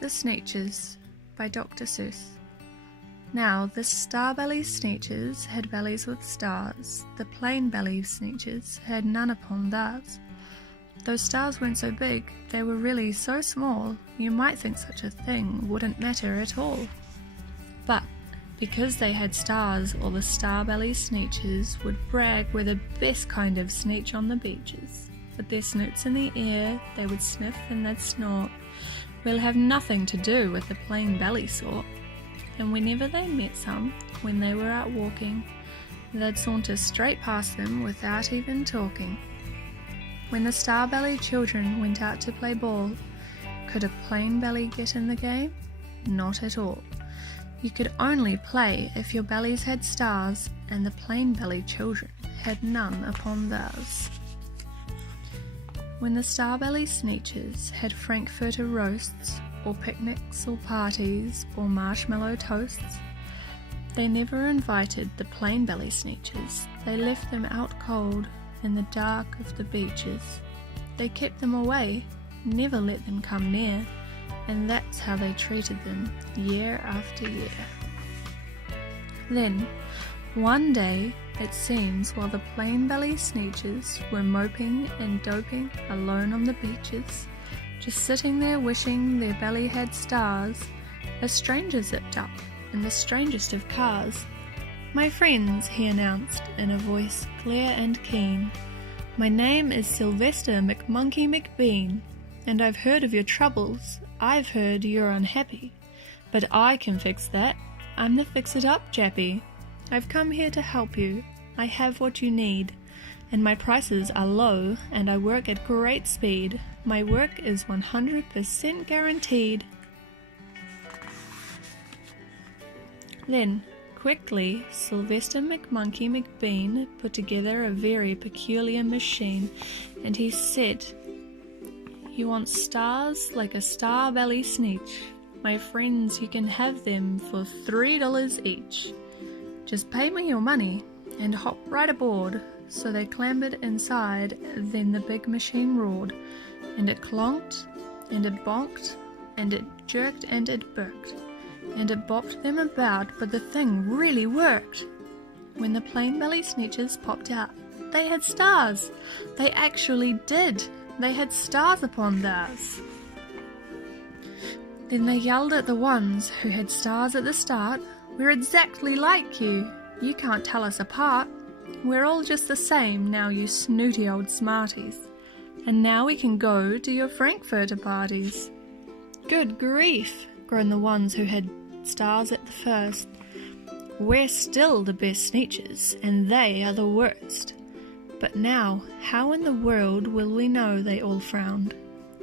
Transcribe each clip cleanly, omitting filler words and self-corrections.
The Sneetches by Dr. Seuss. Now the star-bellied Sneetches had bellies with stars. The plain-bellied Sneetches had none upon theirs. Those stars weren't so big, they were really so small, you might think such a thing wouldn't matter at all. But because they had stars, all the star-bellied Sneetches would brag we're the best kind of Sneetch on the beaches. With their snoots in the air, they would sniff and they'd snort. We'll have nothing to do with the plain belly sort. And whenever they met some, when they were out walking, they'd saunter straight past them without even talking. When the star-bellied children went out to play ball, could a plain belly get in the game? Not at all. You could only play if your bellies had stars, and the plain-bellied children had none upon theirs. When the star-bellied Sneetches had frankfurter roasts, or picnics or parties, or marshmallow toasts, they never invited the plain-bellied Sneetches. They left them out cold in the dark of the beaches. They kept them away, never let them come near, and that's how they treated them year after year. Then, one day, it seems, while the plain-bellied Sneetches were moping and doping alone on the beaches, just sitting there wishing their belly had stars, a stranger zipped up in the strangest of cars. "My friends," he announced in a voice clear and keen, "my name is Sylvester McMonkey McBean, and I've heard of your troubles. I've heard you're unhappy, but I can fix that. I'm the fix-it-up chappie. I've come here to help you. I have what you need, and my prices are low, and I work at great speed. My work is 100% guaranteed." Then, quickly, Sylvester McMonkey McBean put together a very peculiar machine, and he said, "You want stars like a star-belly Sneetch? My friends, you can have them for $3 each. Just pay me your money and hop right aboard." So they clambered inside, then the big machine roared, and it clonked, and it bonked, and it jerked, and it burked, and it bopped them about, but the thing really worked. When the plain-bellied Sneetches popped out, they had stars. They actually did. They had stars upon theirs. Then they yelled at the ones who had stars at the start, "We're exactly like you. You can't tell us apart. We're all just the same now, you snooty old smarties. And now we can go to your frankfurter parties." "Good grief," groaned the ones who had stars at the first. "We're still the best Sneetches, and they are the worst. But now, how in the world will we know," they all frowned,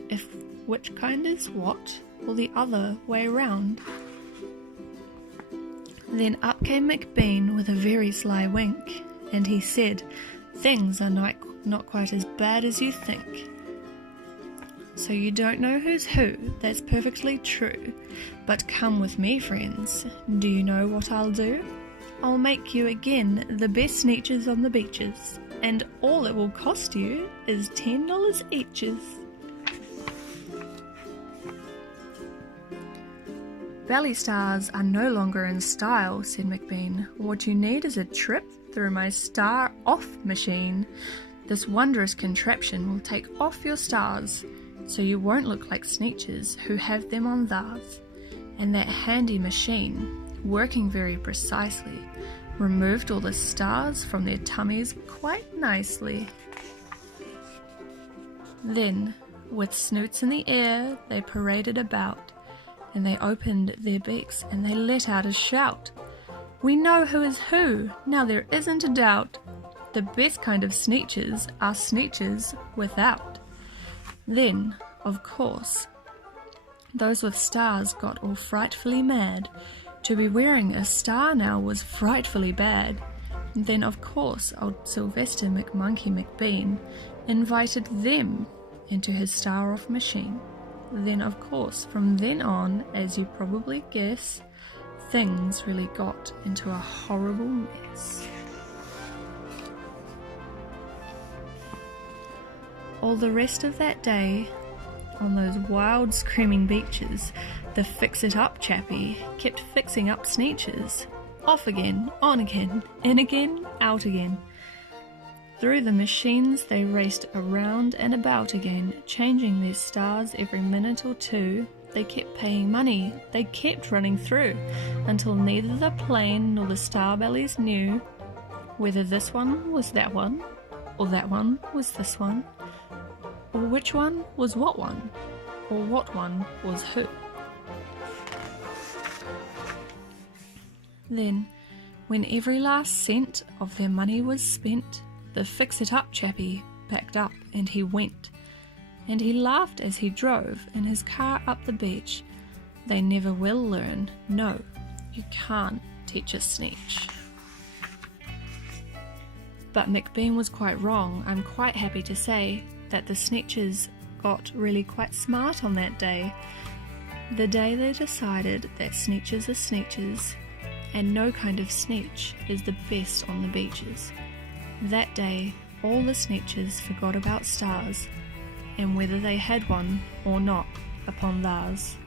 "if which kind is what, or the other way round?" Then up came McBean with a very sly wink, and he said, "Things are not quite as bad as you think. So you don't know who's who, that's perfectly true. But come with me, friends. Do you know what I'll do? I'll make you again the best Sneetches on the beaches, and all it will cost you is $10 eaches." "Belly stars are no longer in style," said McBean. "What you need is a trip through my star-off machine. This wondrous contraption will take off your stars, so you won't look like Sneetches who have them on theirs." And that handy machine, working very precisely, removed all the stars from their tummies quite nicely. Then, with snoots in the air, they paraded about, and they opened their beaks and they let out a shout. "We know who is who, now there isn't a doubt. The best kind of Sneetches are Sneetches without." Then, of course, those with stars got all frightfully mad. To be wearing a star now was frightfully bad. Then, of course, old Sylvester McMonkey McBean invited them into his star-off machine. Then, of course, from then on, as you probably guess, things really got into a horrible mess. All the rest of that day, on those wild screaming beaches, The fix-it-up chappie kept fixing up Sneetches. Off again, on again, in again, out again. Through the machines they raced around and about again, changing their stars every minute or two. They kept paying money, they kept running through, until neither the plane nor the starbellies knew whether this one was that one, or that one was this one, or which one was what one, or what one was who. Then, when every last cent of their money was spent, the fix-it-up chappie packed up and he went. And he laughed as he drove in his car up the beach. They never will learn. No, you can't teach a Sneetch. But McBean was quite wrong. I'm quite happy to say that the Sneetches got really quite smart on that day. The day they decided that Sneetches are Sneetches, and no kind of Sneetch is the best on the beaches. That day, all the Sneetches forgot about stars, and whether they had one or not upon theirs.